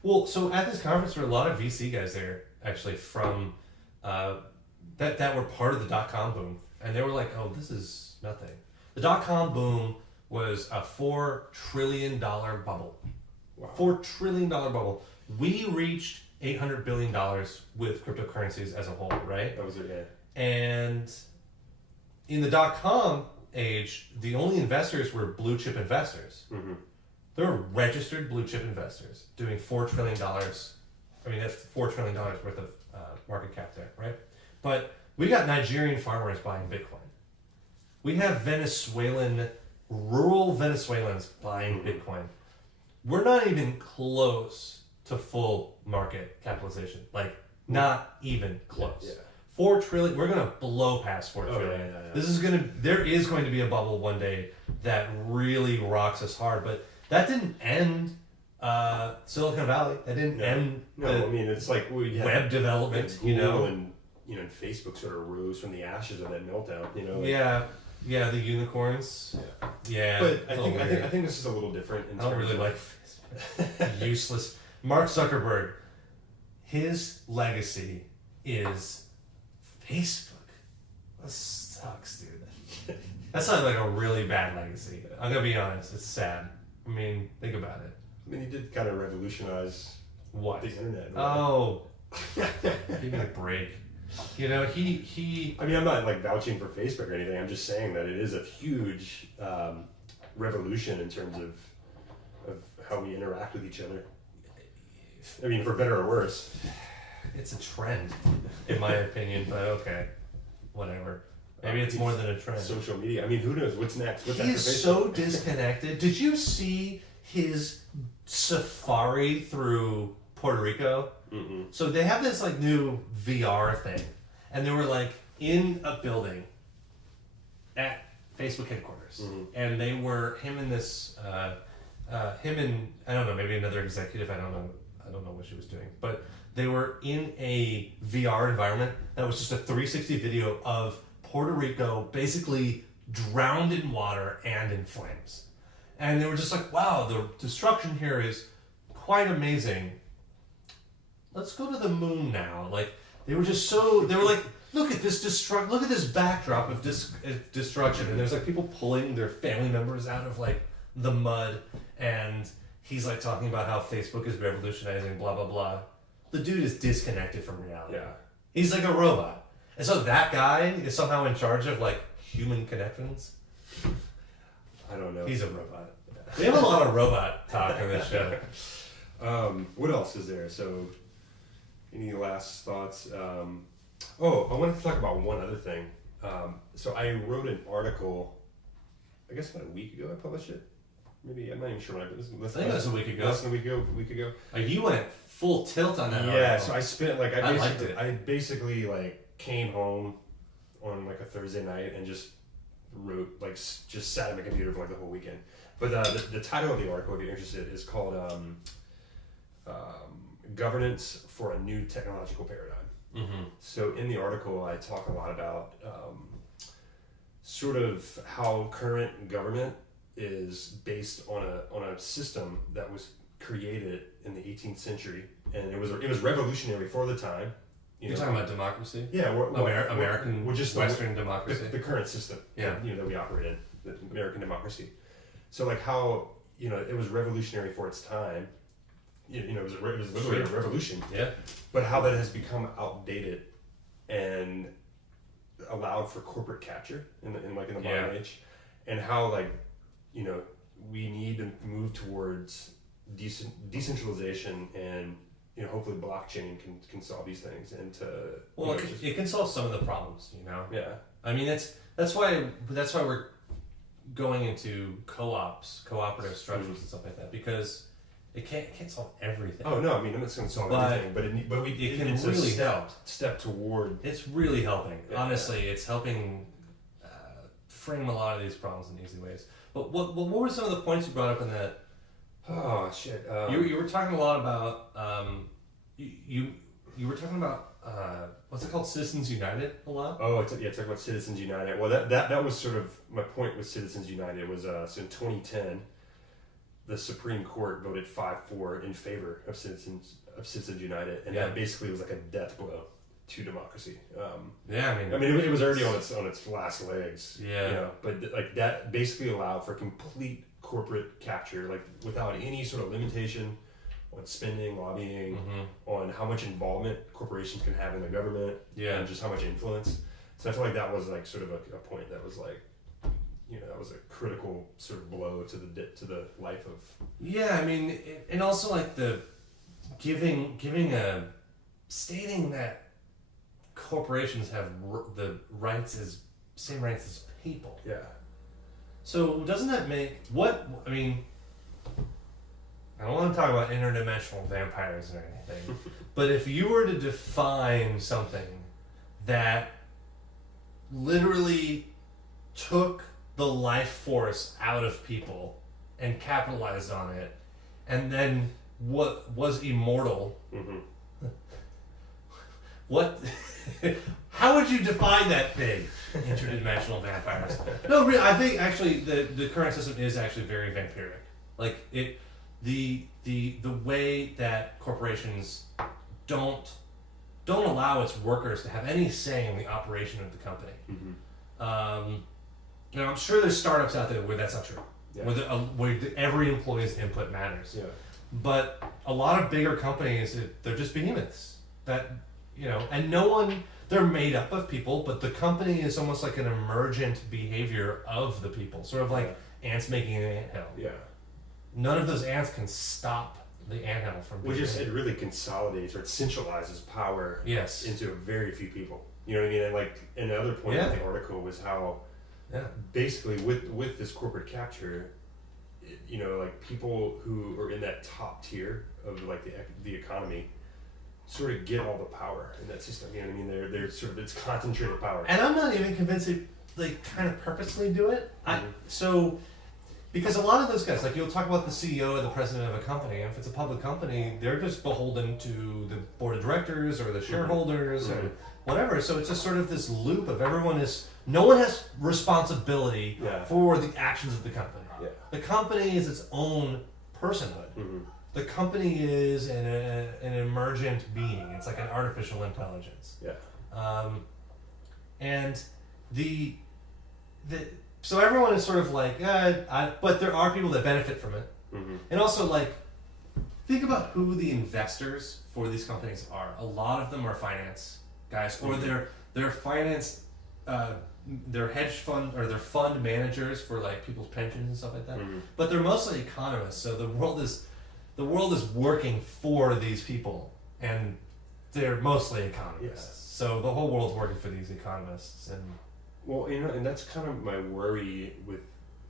Well, so at this conference, there were a lot of VC guys there, actually, from that were part of the .com boom, and they were like, "Oh, this is nothing." The .com boom was a $4 trillion bubble. Wow. $4 trillion bubble. We reached $800 billion with cryptocurrencies as a whole, right? That was it, yeah. And in the .com age, the only investors were blue chip investors. Mm-hmm. There were registered blue chip investors doing $4 trillion. That's $4 trillion worth of market cap there, right? But we got Nigerian farmers buying Bitcoin. We have rural Venezuelans buying Bitcoin. We're not even close to full market capitalization. Like, not even close. Yeah. 4 trillion, we're going to blow past 4 trillion. Yeah. There is going to be a bubble one day that really rocks us hard, but that didn't end Silicon Valley. That didn't end it's like web development, Google and Facebook sort of rose from the ashes of that meltdown, Yeah, the unicorns. Yeah. But I think this is a little different in I don't terms really of like Facebook. Useless. Mark Zuckerberg, his legacy is Facebook. That sucks, dude. That's not like a really bad legacy. I'm gonna be honest, it's sad. Think about it. he did kind of revolutionize What? the internet. Oh, give me a break. He. I'm not like vouching for Facebook or anything. I'm just saying that it is a huge revolution in terms of how we interact with each other. For better or worse. It's a trend, in my opinion. But okay, whatever. Maybe it's more than a trend. Social media. Who knows? What's next? What's He is so disconnected. Did you see his safari through Puerto Rico? Mm-mm. So they have this new VR thing, and they were in a building at Facebook headquarters, and they were him and I don't know, maybe another executive. I don't know what she was doing, but they were in a VR environment that was just a 360 video of Puerto Rico basically drowned in water and in flames. And they were just like, wow, the destruction here is quite amazing. Let's go to the moon now. They were like, look at this backdrop of destruction. And there's people pulling their family members out of the mud. And he's talking about how Facebook is revolutionizing, blah, blah, blah. The dude is disconnected from reality. Yeah. He's like a robot. And so that guy is somehow in charge of human connections. I don't know. He's a robot. We have a lot of robot talk on this show. What else is there? So, any last thoughts? Oh, I wanted to talk about one other thing. So I wrote an article, I guess about a week ago I published it. Maybe, I'm not even sure when I put this. I think it was a week ago. Less than a week ago. Like you went full tilt on that Yeah, article. so I spent like, I liked it. I basically like came home on like a Thursday night and just wrote, like just sat at my computer for like the whole weekend. But the title of the article, if you're interested, is called Governance for a New Technological Paradigm. Mm-hmm. So in the article, I talk a lot about sort of how current government is based on a system that was created in the 18th century, and it was revolutionary for the time. You're talking about democracy? Yeah, American, just Western democracy. The current system, yeah, that we operate in, the American democracy. So like how it was revolutionary for its time. It was literally a revolution. Yeah. But how that has become outdated and allowed for corporate capture in the modern age, and how we need to move towards decentralization, and hopefully blockchain can solve these things, and it can solve some of the problems. Yeah. I mean that's why we're going into cooperative structures and stuff like that, because it can't solve everything. Oh no, I mean, I'm not going to solve everything, but it can it's really help. Step toward. It's really helping. Yeah. Honestly, it's helping frame a lot of these problems in easy ways. But what were some of the points you brought up in that? Oh shit! You were talking a lot about you were talking about what's it called, Citizens United a lot. Oh, talk about Citizens United. Well, that was sort of my point with Citizens United was so in 2010. The Supreme Court voted 5-4 in favor of Citizens United, and that basically was like a death blow to democracy. I mean, it was already on its last legs. Yeah. But like that basically allowed for complete corporate capture, like without any sort of limitation on spending, lobbying, on how much involvement corporations can have in the government, and just how much influence. So I feel like that was like sort of a point that was like. That was a critical sort of blow to the life of. Yeah, I mean, and also like the giving a stating that corporations have the same rights as people. Yeah. So doesn't that make I don't want to talk about interdimensional vampires or anything, but if you were to define something that literally took the life force out of people and capitalized on it, and then what was immortal, how would you define that thing? Interdimensional vampires. No, really, I think actually the current system is actually very vampiric. Like the way that corporations don't allow its workers to have any say in the operation of the company. I'm sure there's startups out there where that's not true, where every employee's input matters. Yeah. But a lot of bigger companies, they're just behemoths. And no one, they're made up of people, but the company is almost like an emergent behavior of the people, sort of like ants making an anthill. Yeah. None of those ants can stop the anthill from being. It really consolidates or it centralizes power into very few people. You know what I mean? And like another point of the article was how basically with this corporate capture, like people who are in that top tier of like the economy sort of get all the power in that system. You know what I mean? They're sort of, it's concentrated power. And I'm not even convinced they kind of purposely do it. Because a lot of those guys, like you'll talk about the CEO or the president of a company, and if it's a public company, they're just beholden to the board of directors or the shareholders or whatever. So it's just sort of this loop of no one has responsibility for the actions of the company. Yeah. The company is its own personhood. The company is an emergent being. It's like an artificial intelligence. Yeah. And so everyone is sort of like, but there are people that benefit from it. And also, like, think about who the investors for these companies are. A lot of them are finance guys, or they're finance they're hedge fund or they're fund managers for like people's pensions and stuff like that. Mhm. But they're mostly economists, so the world is working for these people, and they're mostly economists. Yeah. So the whole world's working for these economists, and Well, and that's kind of my worry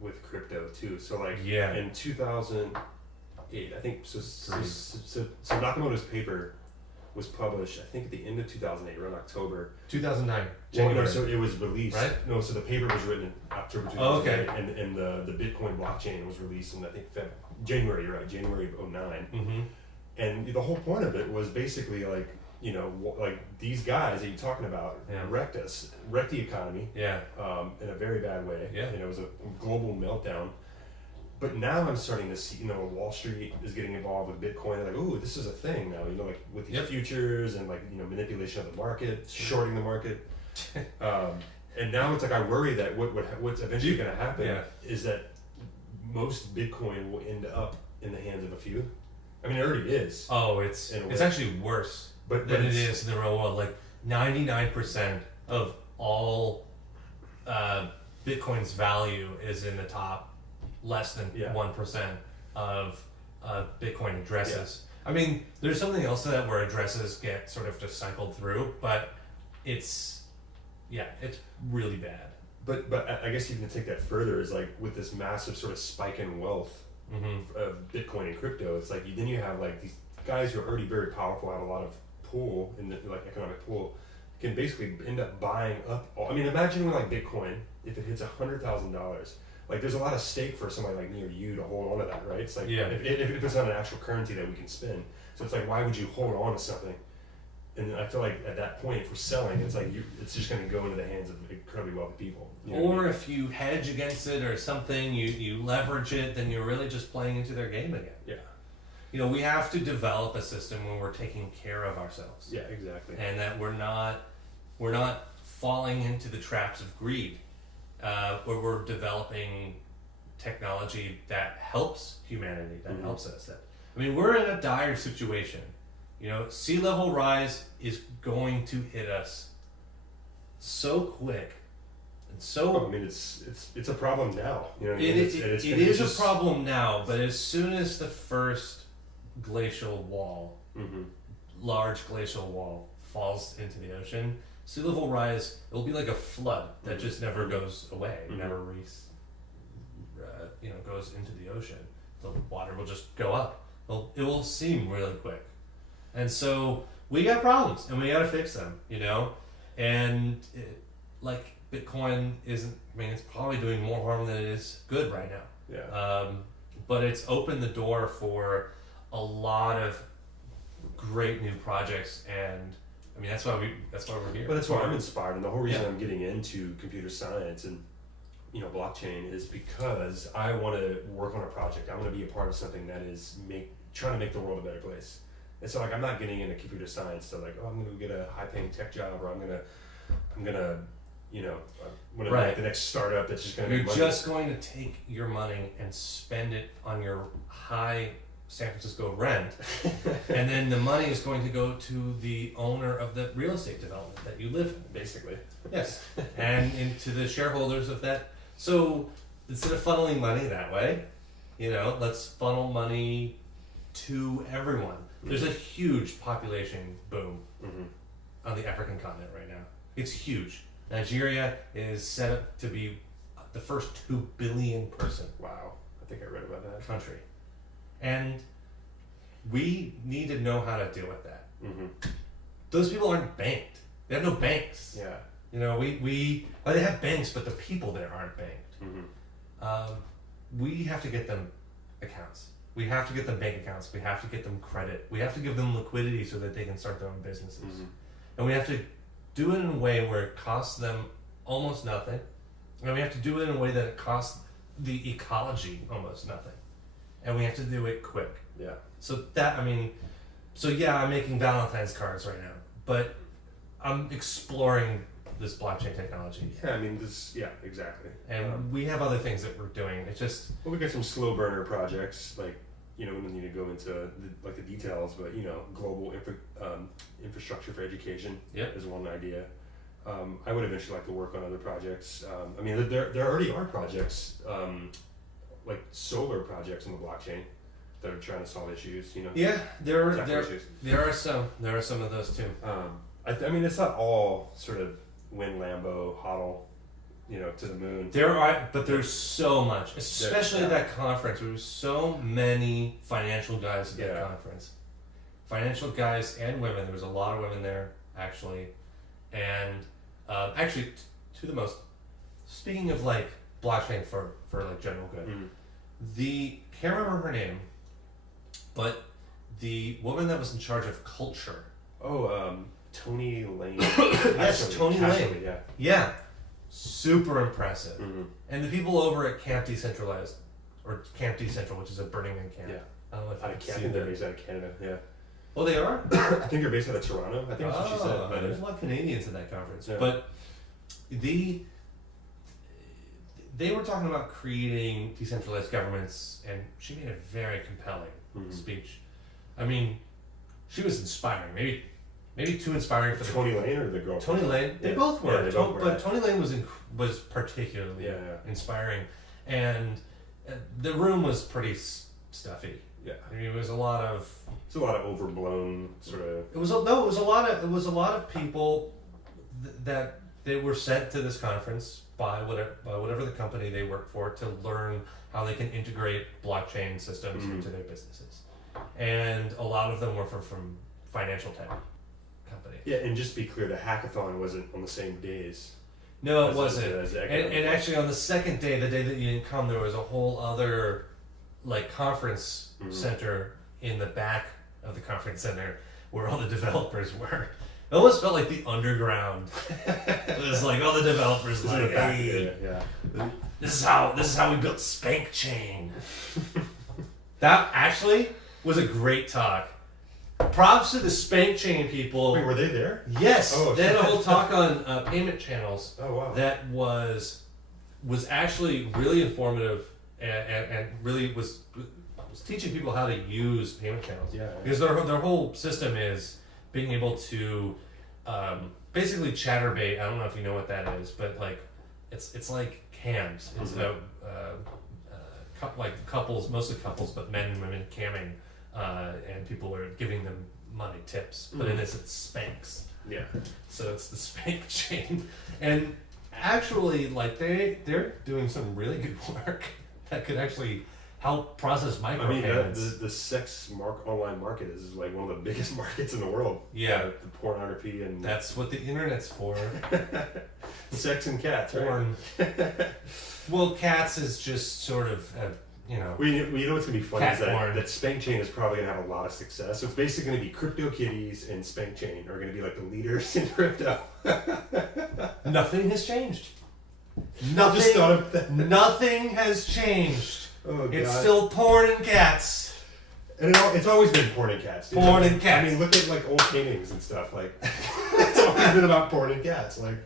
with crypto too. So like Yeah. in 2008, I think so Nakamoto's paper was published, I think at the end of 2008, around October. 2009 Well, January. no, so it was released. Right? No, so the paper was written in October 2008, Oh, okay. and the Bitcoin blockchain was released in I think January. You're right, January of 2009. Mm-hmm. And the whole point of it was basically like, you know, like these guys that you're talking about Yeah. wrecked the economy Yeah. in a very bad way. Yeah. You know, it was a global meltdown. But now I'm starting to see, you know, Wall Street is getting involved with Bitcoin. They're like, ooh, this is a thing now, you know, like with these Yep. futures and like, you know, manipulation of the market, shorting the market. And now it's like, I worry that what's eventually going to happen Yeah. is that most Bitcoin will end up in the hands of a few. I mean, it already is. Oh, it's In a way. actually worse But than it it's- is in the real world. Like 99% of all Bitcoin's value is in the top less than Yeah. 1% of Bitcoin addresses. I mean, there's something else to that where addresses get sort of just cycled through, but it's really bad. But I guess you can take that further is like with this massive sort of spike in wealth Mm-hmm. of Bitcoin and crypto, it's like then you have like these guys who are already very powerful, have a lot of pool in the like economic pool, can basically end up buying up I mean, imagine when like Bitcoin, if it hits $100,000, like there's a lot of stake for somebody like me or you to hold on to that, right? It's like Yeah. if it's not an actual currency that we can spend, so it's like why would you hold on to something? And I feel like at that point, if we're selling, it's like it's just going to go into the hands of incredibly wealthy people. You know what I Or mean? if you hedge against it or something, you leverage it, then you're really just playing into their game again. Yeah, You know, we have to develop a system when we're taking care of ourselves, yeah, exactly. and that we're not falling into the traps of greed, where we're developing technology that helps humanity, that Mhm. helps us. I mean, we're in a dire situation. You know, sea level rise is going to hit us so quick and so. I mean, it's a problem now. You know what I It mean? is It's just- a problem now, but as soon as the first glacial wall, Mhm. large glacial wall, falls into the ocean, sea level rise, it'll be like a flood that Mhm. just never goes away, Mhm. never goes into the ocean. The water will just go up. It will seem really quick, and so we got problems, and we got to fix them. You know, and like Bitcoin isn't. I mean, it's probably doing more harm than it is good right now. Yeah. But it's opened the door for a lot of great new projects, and I mean that's why we're here. But that's why I'm inspired, and the whole reason Yeah. I'm getting into computer science and blockchain is because I want to work on a project. I want to be a part of something that is trying to make the world a better place. And so like I'm not getting into computer science so like I'm gonna get a high paying tech job, or I'm gonna Right. make the next startup that's just gonna You're make money. just going to take your money and spend it on your high San Francisco rent, and then the money is going to go to the owner of the real estate development that you live in. basically. Yes, and into the shareholders of that. So instead of funneling money that way, let's funnel money to everyone. There's a huge population boom Mm-hmm. on the African continent right now. It's huge. Nigeria is set up to be the first 2 billion person Wow, I think I read about that. country. And we need to know how to deal with that. Mm-hmm. Those people aren't banked. They have no banks. Yeah. They have banks, but the people there aren't banked. Mm-hmm. We have to get them accounts. We have to get them bank accounts. We have to get them credit. We have to give them liquidity so that they can start their own businesses. Mm-hmm. And we have to do it in a way where it costs them almost nothing. And we have to do it in a way that it costs the ecology almost nothing. And we have to do it quick. Yeah. I'm making Valentine's cards right now, but I'm exploring this blockchain technology. Yeah, I mean exactly. And we have other things that we're doing. It's just, Well, we got some slow burner projects, like, we don't need to go into the details, but, global infrastructure for education Yep. is one idea. I would eventually like to work on other projects. I mean, there already are projects, like solar projects in the blockchain that are trying to solve issues. You know. Yeah, there issues. are some of those too. I mean, it's not all sort of win Lambo, hodl, to the moon. But there's so much, especially at that conference. There was so many financial guys at that conference. Financial guys and women. There was a lot of women there, actually. And actually, to the most, speaking of like blockchain for like general good, can't remember her name, but the woman that was in charge of culture. Oh, Tony Lane. Yes, Tony Lane. Yeah. Yeah. Super impressive. Mm-hmm. And the people over at Camp Decentralized, or Camp Decentral, which is a Burning Man camp. Yeah. I don't know if Out of Canada. They're based out of Canada. Yeah. Oh, they are? I think they're based out of Toronto. I think that's what she said. But There's a lot of Canadians at that conference. Yeah. But they were talking about creating decentralized governments, and she made a very compelling speech. I mean, she was inspiring. Maybe too inspiring for Tony Lane or the girl. Tony Lane. They both were. Yeah, they both were. But Tony Lane was particularly inspiring, and the room was pretty stuffy. Yeah, I mean, it was a lot of. It's a lot of overblown sort of. It was a lot of people that they were sent to this conference by whatever the company they work for to learn how they can integrate blockchain systems into their businesses, and a lot of them were from financial tech company. Yeah, and just to be clear, the hackathon wasn't on the same days. No, it wasn't. And actually, on the second day, the day that you didn't come, there was a whole other like conference center in the back of the conference center where all the developers were. It almost felt like the underground. It was like all the developers like, hey, this is how we built Spank Chain. That actually was a great talk. Props to the Spank Chain people. Wait, were they there? Yes, Oh, they had a whole talk on payment channels. Oh wow. That was actually really informative and really was teaching people how to use payment channels. Yeah. Because their whole system is being able to basically chatterbait. I don't know if you know what that is, but like it's like cams. It's about like couples, mostly couples, but men and women camming, and people are giving them money, tips. But in this, it's Spanx. Yeah. So it's the Spank Chain, and actually, like they're doing some really good work that could actually help process micropayments. I mean, the sex online market is like one of the biggest markets in the world. Yeah. The pornography and... That's what the internet's for. Sex and cats, Porn. right? Well, cats is just sort of, Well, you know what's going to be funny cat is porn. that Spank Chain is probably going to have a lot of success. So it's basically going to be CryptoKitties and Spank Chain are going to be like the leaders in crypto. Nothing has changed. I just thought of that. Nothing has changed. Oh, God. It's still porn and cats. And it's always been porn and cats. Dude. Porn and cats. I mean, look at like old paintings and stuff. Like it's always been about porn and cats. Like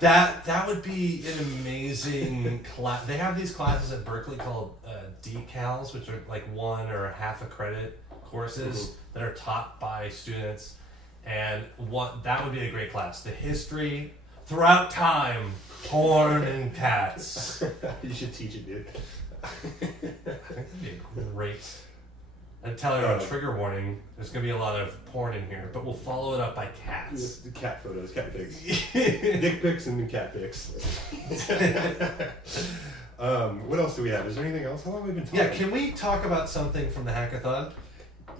that would be an amazing class. They have these classes at Berkeley called decals, which are like 1 or half a credit courses that are taught by students. And that would be a great class. The history throughout time, porn and cats. You should teach it, dude. I think that'd be great. I'd tell her trigger warning. There's gonna be a lot of porn in here, but we'll follow it up by cats. The cat photos, cat pics, dick pics, and cat pics. What else do we have? Is there anything else? How long have we been talking? Yeah, can we talk about something from the hackathon?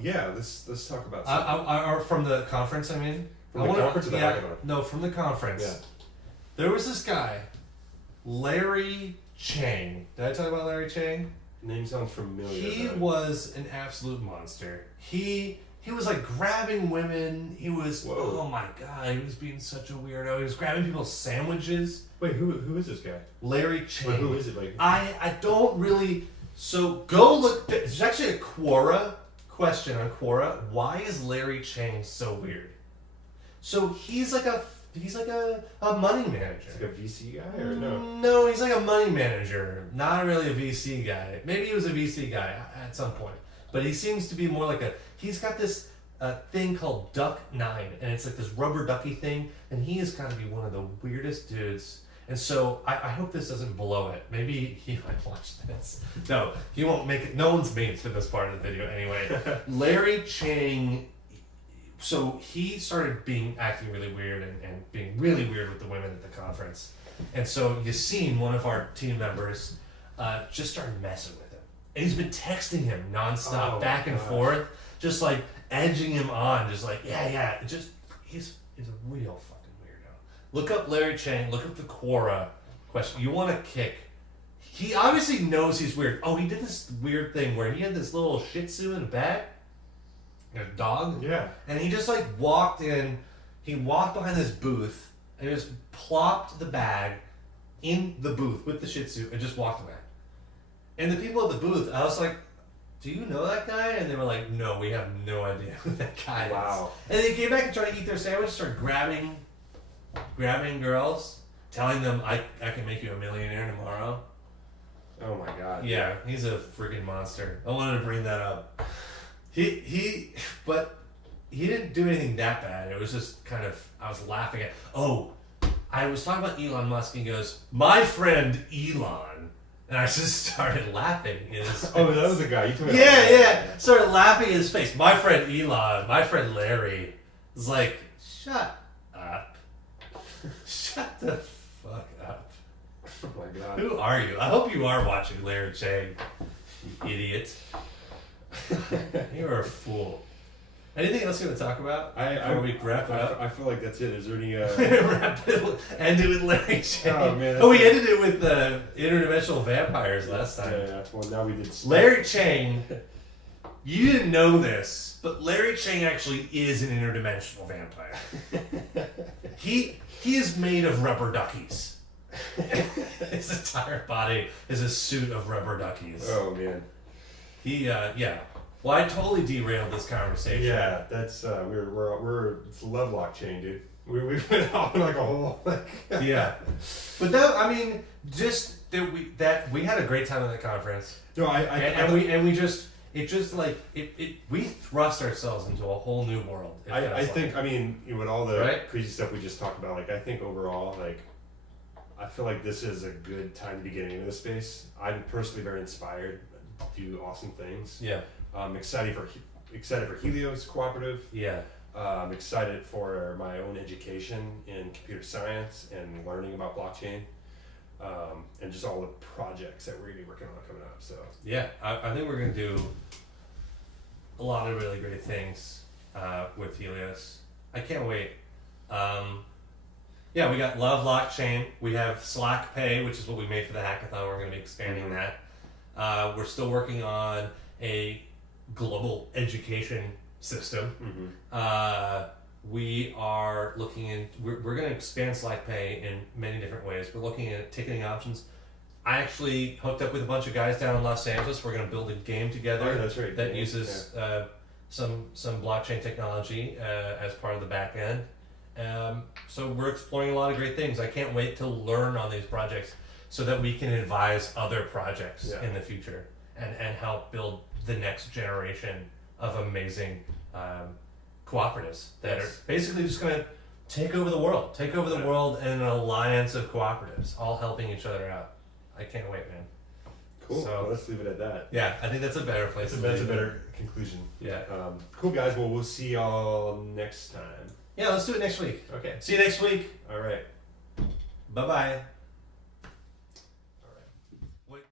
Yeah, let's talk about something. Or from the conference. I mean, From the conference or the hackathon? No, from the conference. Yeah. There was this guy, Larry Chang. Did I tell you about Larry Chang? Name sounds familiar. He was an absolute monster. He was like grabbing women. He was, Whoa. oh my God, he was being such a weirdo. He was grabbing people's sandwiches. Wait, who is this guy? Larry Chang. Wait, who is it? Like I don't really. So go look. There's actually a Quora question on Quora. Why is Larry Chang so weird? So he's like a money manager. It's like a VC guy or no? No, he's like a money manager. Not really a VC guy. Maybe he was a VC guy at some point. But he seems to be more like he's got this a thing called Duck 9, and it's like this rubber ducky thing, and he is kind of be one of the weirdest dudes. And so I hope this doesn't blow it. Maybe he might watch this. No, he won't make it. No one's made it to this part of the video anyway. Larry Chang, so he started acting really weird and being really weird with the women at the conference. And so you seen one of our team members just started messing with him. And he's been texting him nonstop, back and forth, just like edging him on, just like, yeah. He's a real fucking weirdo. Look up Larry Chang, look up the Quora question. You want to kick. He obviously knows he's weird. Oh, he did this weird thing where he had this little Shih Tzu in the bag. A dog? Yeah. And he just like walked in, he walked behind this booth and just plopped the bag in the booth with the Shih Tzu and just walked away. And the people at the booth, I was like, do you know that guy? And they were like, no, we have no idea who that guy Wow. is. And they came back and tried to eat their sandwich, started grabbing girls, telling them, I can make you a millionaire tomorrow. Oh my god. Yeah, he's a freaking monster. I wanted to bring that up. But he didn't do anything that bad. It was just kind of, I was laughing at, I was talking about Elon Musk, and he goes, my friend Elon. And I just started laughing in his face. Oh, that was the guy. You told me Yeah. Started laughing in his face. My friend Elon, my friend Larry. Was like, shut up. Shut the fuck up. Oh my god. Who are you? I hope you are watching Larry Chang, you idiot. You're a fool. Anything else you want to talk about? Before we wrap it up? I feel like that's it. Is there any... End it with Larry Chang. Oh, man, We ended it with interdimensional vampires last time. Yeah. Well, now we did... Larry Chang, you didn't know this, but Larry Chang actually is an interdimensional vampire. He is made of rubber duckies. His entire body is a suit of rubber duckies. Oh, man. Well, I totally derailed this conversation. Yeah, that's we're it's a love lock chain, dude. We went on like a whole Yeah, but that, I mean, just that we had a great time at the conference. No, we thrust ourselves into a whole new world. I think, I mean, with all the Right? crazy stuff we just talked about, like I think overall, like I feel like this is a good time to be getting into this space. I'm personally very inspired to do awesome things. Yeah. I'm excited for Helios Cooperative. Yeah. I'm excited for my own education in computer science and learning about blockchain, and just all the projects that we're going to be working on coming up. So Yeah, I think we're going to do a lot of really great things with Helios. I can't wait. We got Love Blockchain. We have Slack Pay, which is what we made for the hackathon. We're going to be expanding that. We're still working on a global education system. We are looking we're going to expand Slack Pay in many different ways. We're looking at ticketing options. I actually hooked up with a bunch of guys down in Los Angeles. We're going to build a game together. Oh, that's right. That uses some blockchain technology as part of the back end. So we're exploring a lot of great things. I can't wait to learn on these projects so that we can advise other projects in the future and help build the next generation of amazing cooperatives that are basically just going to take over the world in an alliance of cooperatives, all helping each other out. I can't wait, man. Cool. So, well, let's leave it at that. Yeah, I think that's a better place. That's a better conclusion. Yeah. Cool, guys. Well, we'll see y'all next time. Yeah, let's do it next week. Okay. See you next week. All right. Bye-bye.